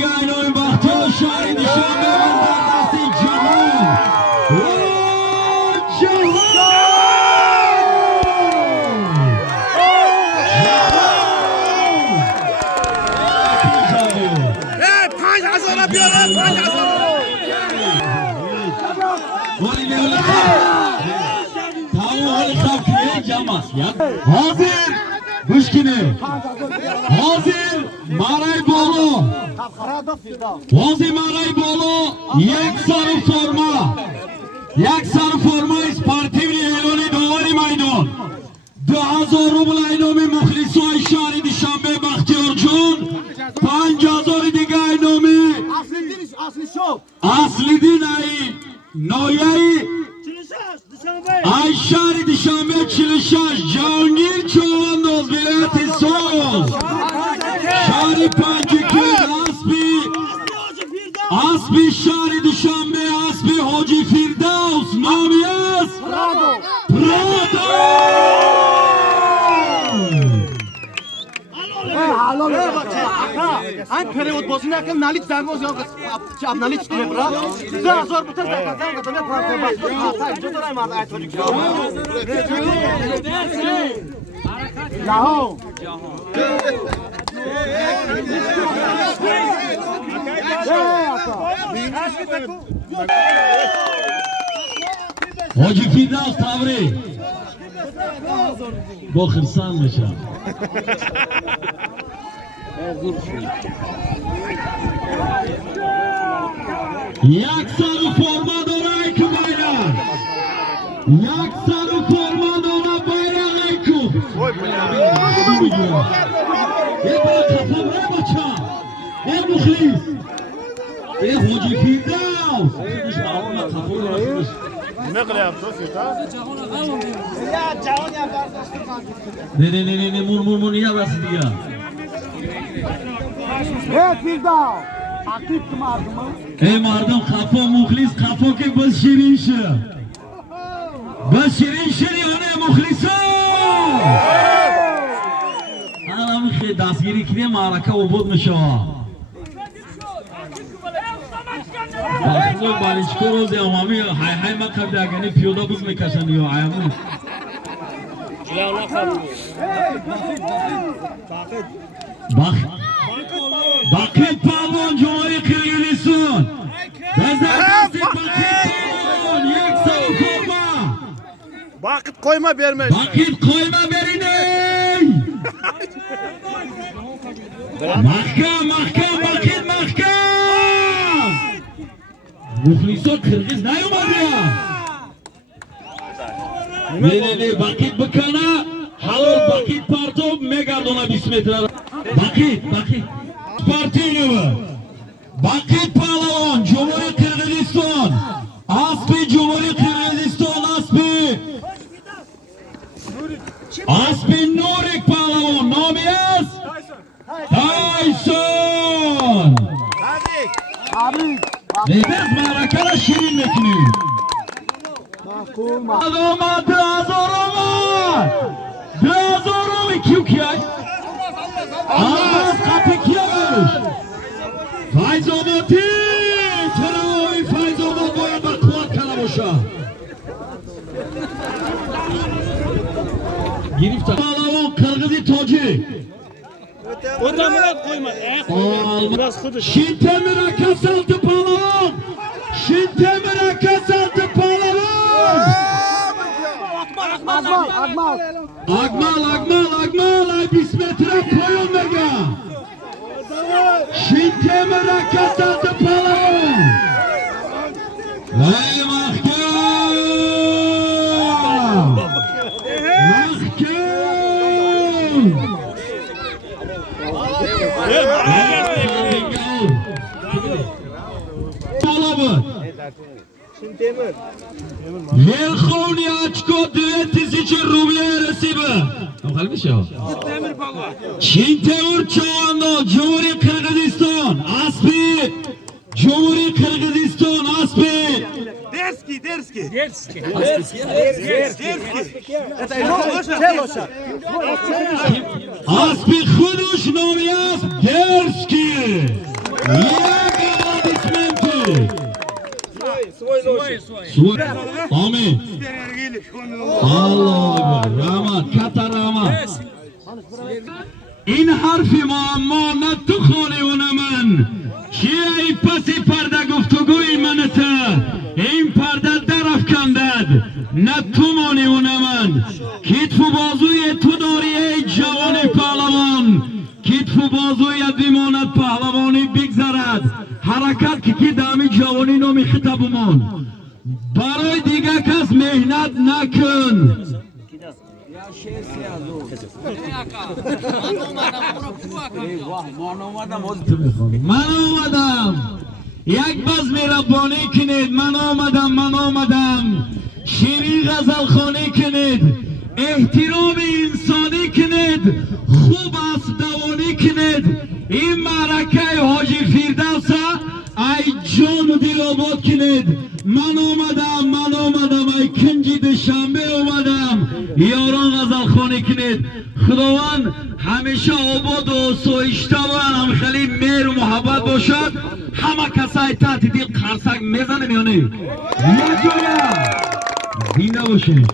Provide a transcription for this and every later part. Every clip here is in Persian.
دیگه اینوی بختیار شهری نشان بگیر در دست جهان حاضر گوش کنه حاضر مارای بالا حاضر مارای بالا یک سر فرما اسپارتیوی ایرانی داوری میدان 2000 روبل اینامی مخلصای شهر دوشنبه بختیار جان 5000 دیگه اینامی اصلی دین ای نایه ای شهر دوشنبه 46 جهانگیر چوانداز ولایت سوز شهر 5 کیلو اسبی شهر دوشنبه اسبی حاجی فردوس نامی است پرادو این پریود بازی نکن نالیچ درموز یا چاب نالیچ کنه برا 2000 بوتل زکاتن گفتم پرات اینجا دارم مرد ایتوری جهان حاجی فردوس تبریک با خرسان میشم یک سر فرما داره ایکو باید یک سر فرما داره باید ایکو یه با کفا برای بچه یه مخلیص یه حاجی فردوس خودش معلوم کفا داره نه مون یه بس دیگه ای مردم خفا مخلص خفا که بس شیرین شه بس شیرین شریانه مخلصا همه خیلی دستگیری کنه معرکه عبود میشه بخصوص بالشکو روزی امامی های مقب داگنی پیودا بز میکشن یا عیامون باقید پالون جمهوری کرگیزستان بزرگست باقید پالون یک سال فرما باقید koyma verme باقید koyma verine محکم باقید محکم مخلصا کرگیز نیومد یا نه باقید بکنه حلال باقید پارتو میگردونه 20 متر باقید پارتینو باقید پالون جمهوری کرگیزستان اسبی جمهوری کرگیزستان اسبی نورک پالون نامی است تایسون نیبز معرکه را شیرین میکنی آمد 2000 آمد کیو کیای آمد قطع کیایش فایز آمدی تراوی فایز آمد باید با قوت کنه باشه گرفت پالوان کرگزی تاجیک شینته مرکز سالت پالوان شینته مرکز سالت پالوان اگمال ای 20 متر پایون بگم شینته مرکز سالت پالوان ای محکم Yerxovni ochko 2000 ruble rasiba. Qal mishi? Shintemur Chavando, Jumhuriy Qirg'iziston, Aspi, Jumhuriy Qirg'iziston, Aspi. Derski. Aspi xudush nomi است Derski. аплодисменти. Амин. Аллоҳ акбар. Раҳмат, катта раҳмат. این حرف معما نه تو خانه و نه من چیه ای پسی پرده گفتگوی منته این پرده در افکندد نه تو مانی و نه من کتف و بازوی تو داری ای جوان پهلوان کتف و بازوی بیماند پهلوانی بگذرد حرکت که دمی جوانی نامی خطبمان برای دیگه کس مهنت نکن من آمدم یک بزم ربانی کنید من آمدم شیرین غزل خانی کنید احترام انسانی کنید خوب است دوانی کنید این معرکه حاجی فردوس ای جان و دل آباد کنید من آمدم ای کنجی دوشنبه اومدم یاران غزل خانی کنید خداوند همیشه آباد و سویشته و هم خیلی مهر و محبت باشد همه کسای تحت دل قرصک میزنه میانه یه جایم زنده باشید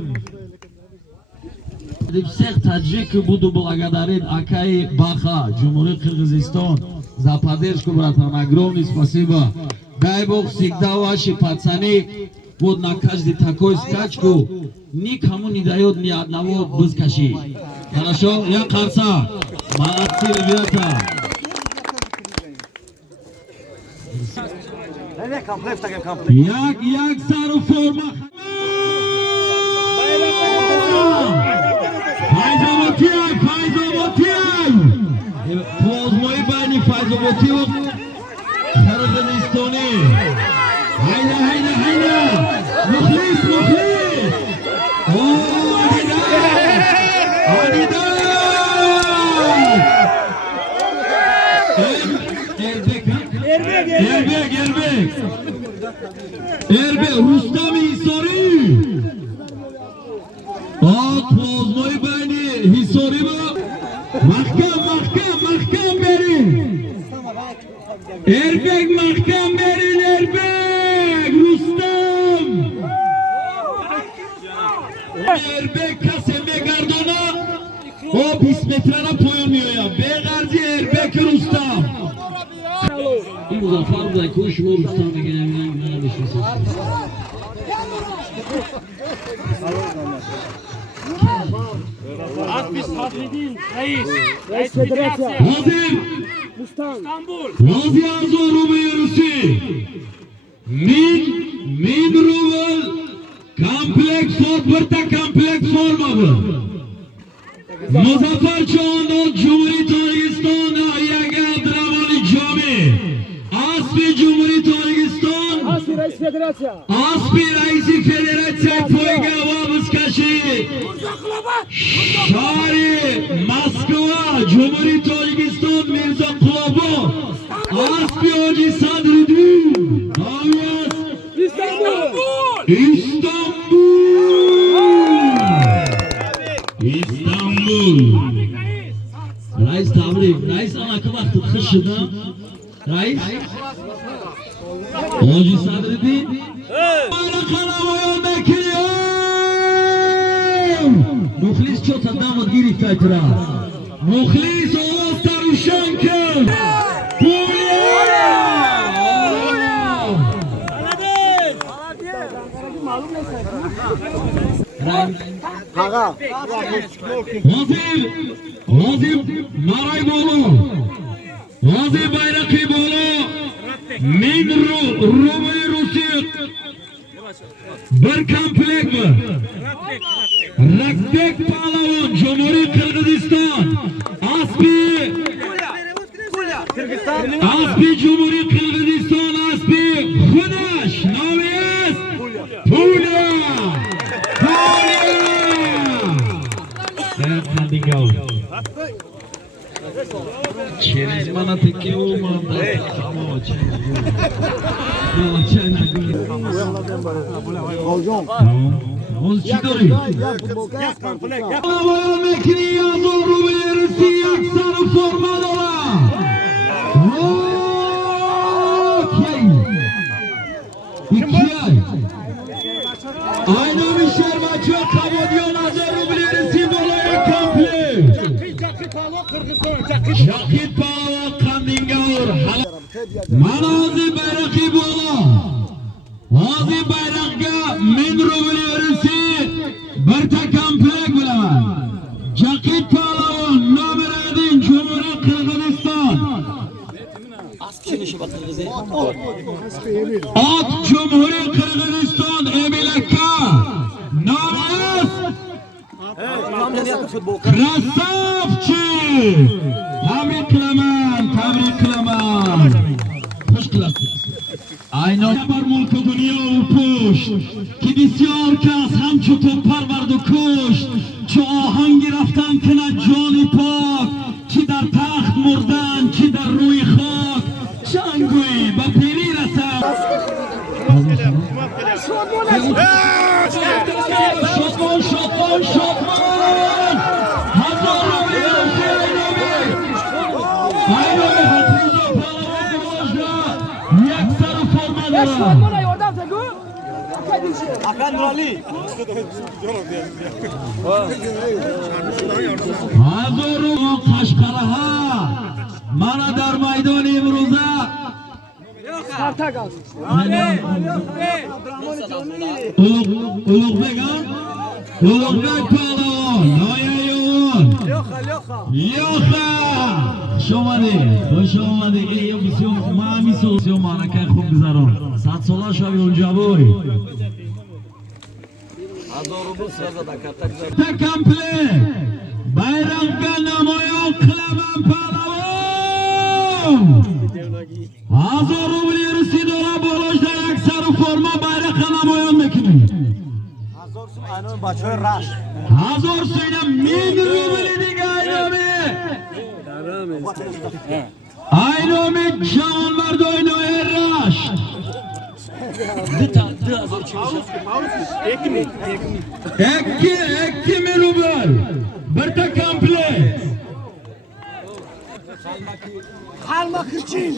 всех таджик буду благодарить Акай Баха, Джумхурии Кыргызстан, за поддержку, братан. Огромное спасибо. Дай Бог всегда ваши пацаны вот на каждый такой скачку никому не дает ни одного выскочить. Хорошо? Я Карса. Молодцы, ребята. Як сару форма. Файзоботиай! Плозмои байни Файзоботи ва Қирғизистони. Hayda! Muxlis! Erbek! Rustam Hisori! Plozmoi bayni Hisori ba mahkam berin Erbek mahkam berin Erbek Rustam Erbek kase megardona o 20 metrana koyulmuyor ya Begarzi Erbek Rustam این مظفر بودن که شما رستم بگیرم من بشنسید Akbis Hafidin, Reis Federasya. Hazır. İstanbul. Razi Arzu Rumeli Rusi. Min Ruvel kompleks forma bu. Muzaffar Çağan'dan Cumhuriyet Türkistan'da Yage Abdurrahmani Cami. Aspi Cumhuriyet Türkistan. Aspi Reis Federasya. Aspi Reis Federasya Toyga Vabız Kaşı. Şari Moskva Cumhuriyet Türkistan Mirza Kulabo. Aspi Hoca Sadruddin. Aviyas. İstanbul. Reis tabrik. Reis anakı vakti kışıda. Reis. Hoca Sadruddin. Barakalamayın bekliyorum. Muxlis çok adamı girip kaytırar. Muxlis oğuz taruşan kıl. Nazim Narayboğlu, Nazim Bayrakiboğlu, Min Rumeli Rusi, bir komplek mi? Rakbek Palavan, Cumhuriyet Kırgızistan, Aspi Cumhuriyet Kırgızistan, Aspi Xudaş, Naviyas, Pula. Evet, hadi gel. Çerez bana teki olmadı. Tamam, Oz çıkarıyor. Hava mekini yazor verirsi yaksarı formalara. 2 ay. Aynomi Shermatcho Qavodiyon 1000 rubl resiv dolayı komplet. Shahid Palava Qandingaur. Mana hozir bayraqi bola. Hozir bayraqqa 1000 rubl resiv birta komplet bilaman. Shahid Palava nomer 1 Cumhuriyet Qirg'iziston. Ot Cumhuriyet Qirg'iziston Emilaka. Nomus Krasavchi. Tebrik qilaman. Xush qilasiz. Ayno bar mulku dunyo u pusht. Ki بسیار کس همچو تو پرورد و کشت. چو آهنگ رفتن کند جانی پاک. چی در تخت مردن چی در روی خاک. چنگوی به پیری رسد. شادمان هزار رو بیرانشه اینوی حتیجا پهلوان باشه یک سر فرمان دارم هزار رو قشقره ها من در میدان امروزه Ulug'bek Palvon, Noyayon. Yo'qa. Xush omading. Ey, bisiyo ma'raka خوب گذران. 100 ساله شوی اونجابوی. تا کمپلیت. Bayraqqa namoyon qilaman Palvon. 1000 rubl residola bo'lishda aksar forma bayraqqa namoyon mekining. 1000 so'm aynan bachoy rash. 1000 so'm 1000 rubl degan Aynomi. Aynomi Jon Mardoy Noyer rash. 2000 rubl. Birta komplet. Qalmak için.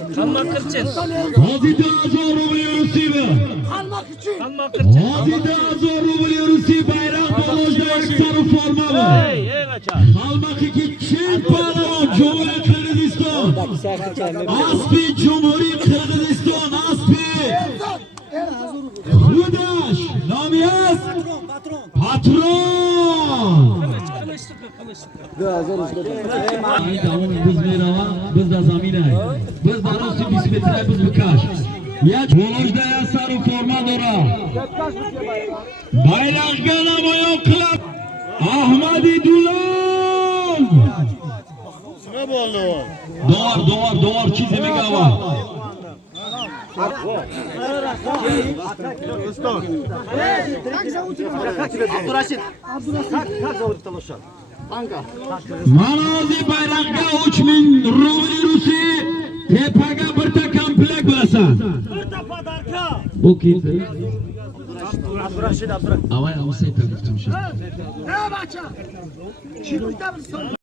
Hozirda 1000 rubl resivi. Qalmak için. Hozirda 1000 rubl resiv bayroq bo'lishda aksar forma bor. Qalmak için Palvon Cumhuriyet Qirg'iziston. Aspi Cumhuriyet Qirg'iziston Aspi. Xudosh nomiyaz patron. Biz merava, biz da zaminay. Biz barosi bismetray biz bukash. Yaç bo'lishda asar forma dora. Bayraqqa namoyon qilib Ahmadi Dulon. Nima bo'ldi? Doğar chizimiga va. Abdurashid. Как зовут этого лошадь? Manozi bayraqqa 3000 rubl rusi tepaga birta komplekt bilasan. Birta podarka. Bu kim? Abdurashid. Avay avsay taklif qilishim. Ne bacha? Chirukda bir